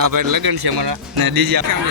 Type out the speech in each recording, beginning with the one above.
આ ભાઈ લગ્ન છે મારા ને ડીજે આપણે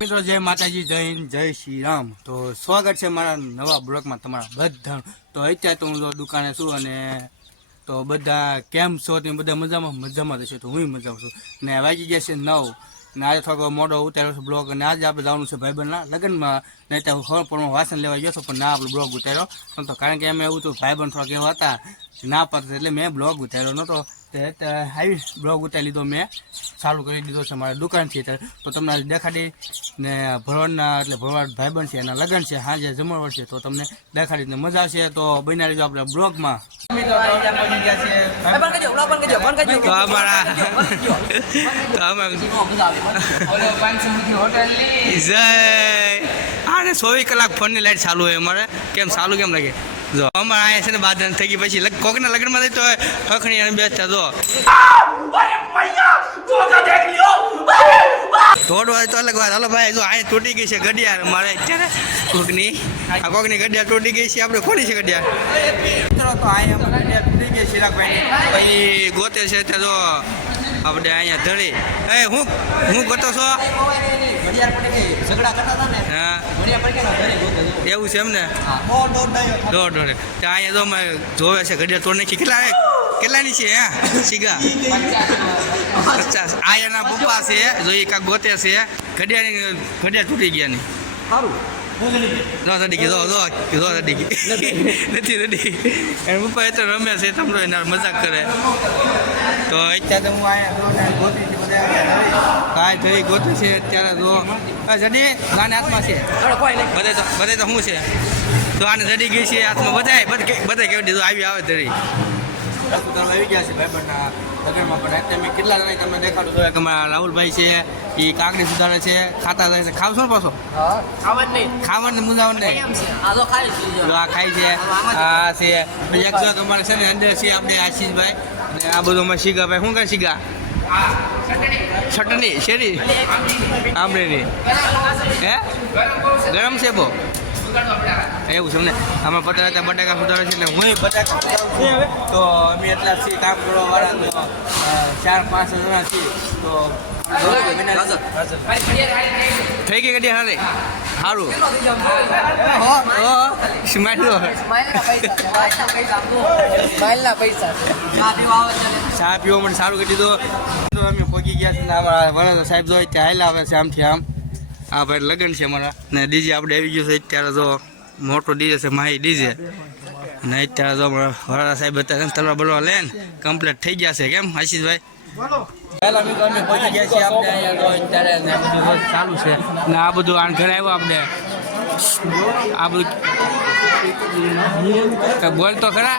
મિત્રો, જય માતાજી, જય હિન્દ, જય શ્રી રામ. તો સ્વાગત છે મારા નવા બ્લોગમાં તમારા બધા તો અત્યારે તો હું દુકાને છું અને તો બધા કેમ છો? તમે બધા મજામાં? મજામાં રહેશે તો હું મજામાં છું. ને વાગી ગયા છે નવ. ને આજે થોડો મોડો ઉતાર્યો છે બ્લોગ. અને આજે આપણે જવાનું છે ભાઈબંધના લગ્નમાં. નહીં તો હું પણ વાસણ લેવા ગયો છું, પણ ના આપણે બ્લોગ ઉતાર્યો. તો કારણ કે અમે એવું હતું, ભાઈબંધ થોડા એવા હતા, ના પાત્ર એટલે મેં બ્લોગ ઉતાર્યો નહોતો. તે અત્યારે આવી બ્લોગ ઉતારી લીધો મેં ચાલુ કરી દીધો છે મારા દુકાનથી અત્યારે તો તમને દેખાડી ને ભરવાડના એટલે ભરવાડ ભાઈબંધ છે એના લગ્ન છે સાંજે જમણવડ છે તો તમને દેખાડી ને મજા આવશે. તો બની રહીજો આપણે બ્લોગમાં. તો અમારા તો અમારા જય! આને ચોવીસ કલાક ફોનની લાઈટ ચાલુ હોય અમારે. કેમ ચાલુ કેમ લાગે? જો. અમારે અહીંયા છે ને બાદન થઈ ગઈ પછી કોકના લગ્નમાં થઈ તો હખણી અને બેસતા જો. થોડું હોય તો અલગ વાત. હાલો ભાઈ જો અહીંયા તૂટી ગઈ છે ઘડિયાળ મારે. અત્યારે કોકની? આ કોકની ઘડિયાળ તૂટી ગઈ છે આપણે ખોલી છે ઘડિયાળ. તો અહીંયા ઘડિયાળ તૂટી ગઈ ચિરાગભાઈ ભાઈ ગોતે છે જો. આપણે અહીંયા ધડી એ, હું હું ગોતો છો? હા. એવું છે એમ ને દોઢ. દોઢ અહીંયા તો અમે જોવે છે ઘડિયાળ તોડ નાખી કેટલા કેટલાની છે, હા? સીગા? પચાસ. આ પપ્પા છે જોઈએ કાંક ગોતે છે. ઘડિયાળની ઘડિયાળ તૂટી ગયા ની નો તડી ગઈ જો જો જો તડી ગઈ નથી તડી એના પપ્પા એ તો રમે છે તમરો એના મજાક કરે તો અત્યારે તો હું અહીંયા ગોતી છે બધા કાંઈ થઈ ગોતી છે અત્યારે જો જડી ગાને હાથમાં છે બધે તો બધે તો શું છે તો આને જડી ગઈ છે હાથમાં બધાય બધે બધે કેવી દીધું આવી આવે ધરી આવી ગયા છે ભાઈબંધના લગ્નમાં પણ અત્યારે કેટલા જણા તમે દેખાડું તો એક અમારા રાહુલભાઈ છે એ કાકડી સુધારે છે ખાતા જાય છે. ખાવશો ને પાછો? ખાવાનું નહીં. જો આ ખાય છે. આ છે. એક જો તમારે છે ને અંદર છે આપણે આશીષભાઈ. અને આ બધું અમારે શીગાભાઈ. શું કરે શીગા? ચટણી. શેરી? આંબળીની હે? ગરમ છે બહુ એવું છે ને આમાં બટાકા બટાકા સુધારે છે ને હું બટાકા સુધારું છું. હવે? તો અમે એટલા છીએ કામ તો ચાર પાંચ જણા છીએ. તો થઈ ગઈ ગડી હારે. સારું ચા પીવા મને સારું કરી દીધું અમે પગી ગયા છે અમારા વડા સાહેબ જો ત્યાં હાલ આવે છે આમથી આમ. આ ભાઈ લગ્ન છે અમારા. ને ડીજે આપણે આવી ગયું છે અત્યારે તો મોટો ડીજે છે, માહી ડીજે. ને અત્યારે તો વરાળા સાહેબ અત્યારે તલવા બોલવા લે ને કમ્પ્લીટ થઈ ગયા છે, કેમ, આશીષભાઈ? ચાલુ છે. ને આ બધું આણ ઘરે આવ્યો આપણે. આ બધું બોલ તો ખરા?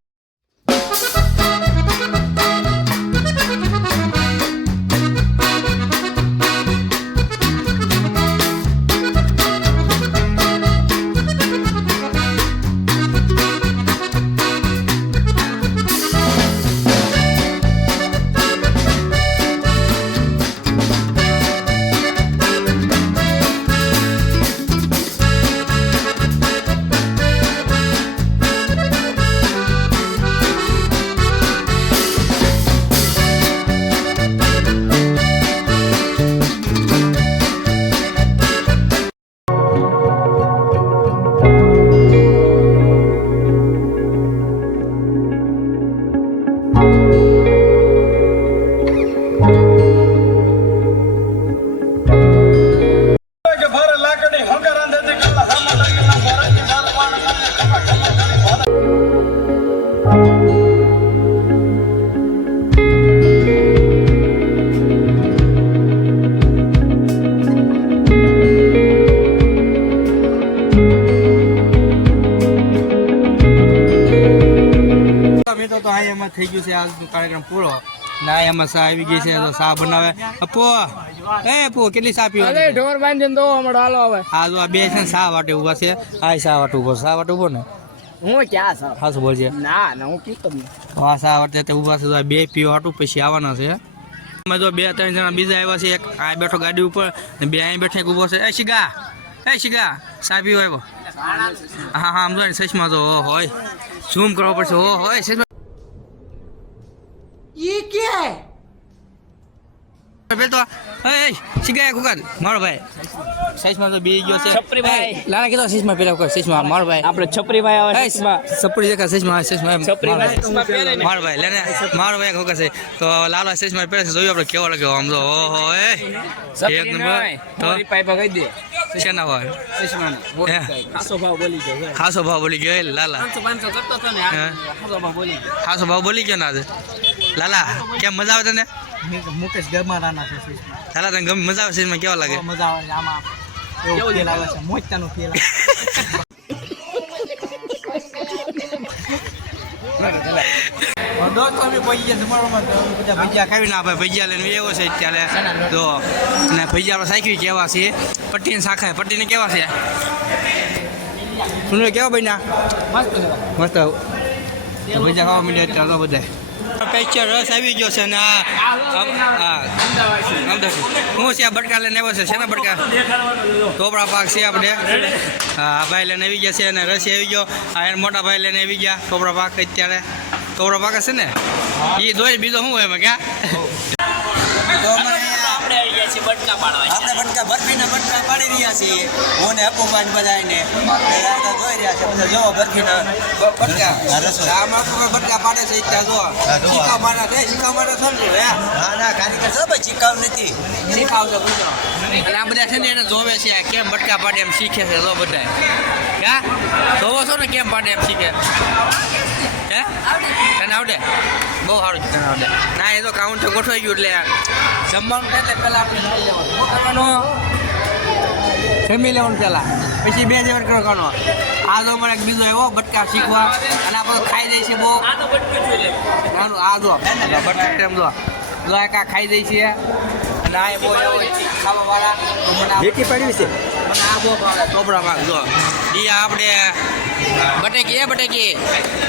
મિત્રો તો આ એમાં થઈ ગયું છે આજનો કાર્યક્રમ પૂરો. ના એમાં સા આવી ગઈ છે તો સા બનાવે. અપો એ અપો કેટલી સા પીવા અરે ઢોર બાંધીને દો હમણાં હાલો હવે. આ જો આ બે છે સા વાટે ઊભા છે. આ સા વાટે ઊભો સા વાટે ઊભો ને? હું ક્યાં છું હા બોલજે ના ના હું પીતો નહીં આ સા વાટે તે ઊભા છે તો આ બે પીવા હાટું પછી આવવાના છે. અમે જો બે ત્રણ જણા બીજા આવ્યા છે એક આ બેઠો ગાડી ઉપર ને બે અહીં બેઠે ઊભો ઊભો છે. એ શિગા એ શિગા સા પીવા આવ્યો? હા હા આમ જો ને તો હોય ઝૂમ કરવો પડશે ઓ હોય ચશ્મા પેલ તો એ શિગા ખુકાદ મારો ભાઈ. ચશ્મા તો બી ગયો છે. છપરીભાઈ. એ, લાલા કીધો પેલા મારો ભાઈ. આપણે આવે મારો ભાઈ. લેને મારો ભાઈ એક છે. તો લાલો ચશ્મા પહેરે છે જોયું આપણે કેવો લાગ્યો આમ તો. ઓહો એ. એક નંબર. તો પાઇપા કહી દે. શેના હોય? ખાસો ભાવ બોલી ગયો ખાસો ભાવ બોલી ગયો લાલા. ભાવ બોલી ગયો. ખાસો ભાવ બોલી ગયો ને આજે? લાલા કેમ મજા આવે તને? મુકેશ ગરમારાના છે લાલા તને ગમે મજા આવે છે કેવા લાગે? મજા આવે છે આમાં. એવું ફીલ આવે છે. મોજતાનું ફીલ દોસ્તો અમે અમે બધા ભજીયા લઈને એવો છે અત્યારે. તો અને ભજીયા સાખી કેવા છે? પટ્ટીને શાખા પટ્ટીને કેવા છે? કેવા બન્યા? મસ્ત ભજીયા ખાવા માંડ્યા અત્યારે બધા રસ આવી ગયો છે ને આ છે આ બટકા લઈને આવ્યો છે, શેના બટકા? ટોપરા પાક છે આપણે. હા ભાઈ લઈને આવી ગયા છે અને રસ આવી ગયો. આ એને મોટા ભાઈ લઈને આવી ગયા ટોપરા પાક અત્યારે. ટોપરા પાક છે ને? એ દોય બીજો શું હોય એમાં ક્યાં? આપણે બટકા પાડવા આપણે બટકા બરફીના બટકા પાડી રહ્યા છીએ. હું ને અપુમાન બધાને જોઈ રહ્યા છે. બધા જોવો બરફીના બટકા. આ રસો. બટકા પાડે છે ત્યાં જો શીખા મારા છે શીખા મારા સમજો હે ના ના કારીગર છે ભાઈ ચીકાવ નથી. શીખાવજો પૂછો અને આ બધા છે ને એને જોવે છે આ કેમ બટકા પાડે એમ શીખે છે જો બધા હા જોવો છો ને કેમ પાડે એમ શીખે? હે? તને આવડે? બહુ સારું છે ના એ તો કાઉન્ટર ગોઠવાઈ ગયું એટલે જમવાનું થાય એટલે પહેલાં આપણે જમી લેવાનું. શું કરવાનું? જમી લેવાનું પહેલાં. પછી બે જેવડ કરવાનો. આ તો મને એક બીજો એવો બટકા શીખવા. અને આપણે ખાઈ છે બહુ. નાનું આ જો. બટકા એમ જો. જો આ કા ખાઈ જાય છે. અને આ એ બહુ એવો ખાવા વાળા તો મને વેટી પાડવી છે? મને આ બહુ ભાવે. ટોપરા પાક જો. એ આપણે બટેકી એ બટેકી?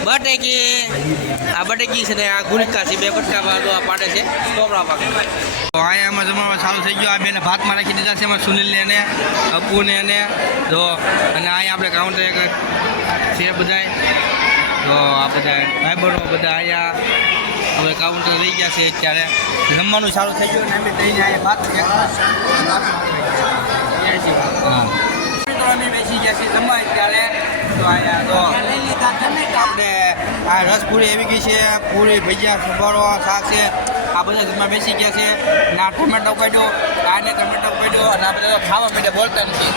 બટેકી. આ બટેકી છે ને આ ગુલકા છે બે બટકા પાડો આ પાડે છે. ટોપરા પાકે. તો અહીંયામાં જમવામાં ચાલુ થઈ ગયો. આ બેને ભાતમાં રાખી દીધા છે એમાં સુનિલને એને અપુને એને જો અને અહીંયા આપણે કાઉન્ટર એક છે બધાય. તો આ બધા ભાઈબંધો બધા અહીંયા હવે કાઉન્ટર રહી ગયા છે અત્યારે. જમવાનું સારું થઈ ગયું ને અમે જઈને અહીંયા ભાત હા. બેસી ગયા છે જમવા અત્યારે. તો અહીંયા તો આપણે આ રસ પૂરી આવી ગઈ છે પૂરી ભજીયા સંભાળો શાક છે. આ બધા ઘરમાં બેસી ગયા છે. ના ટમેટો પડ્યો આને ટમેટો પડ્યો અને આ બધા ખાવા માટે બોલતા નથી.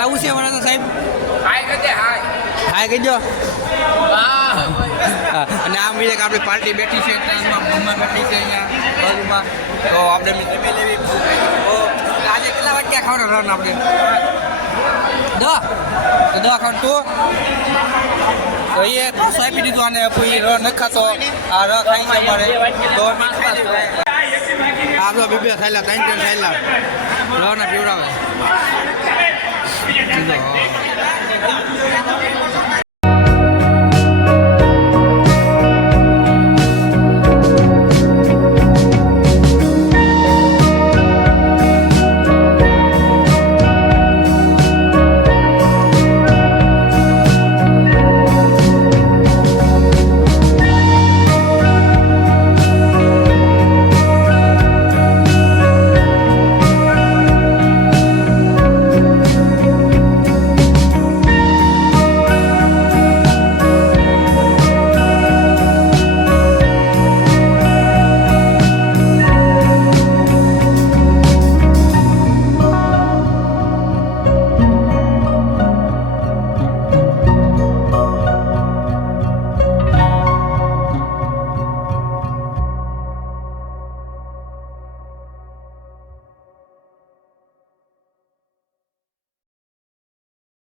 લાવું છે વડાતા સાહેબ? હાય કહી દો અને આમ બીજે કે આપણી પાર્ટી બેઠી છે ત્યાં મમ્મા બેઠી છે અહીંયા બાજુમાં. તો આપણે મિત્ર લેવી ખાવાના રન આપણે? દસ તો દસ ખાવ તું. તો એ પાછું આપી દીધું અને કોઈ ર ન ખાતો આ ર ખાઈ છે મારે. તો. આ તો બે બે ખાયલા, ત્રણ ત્રણ ખાયલા. ર ના પીવડાવે.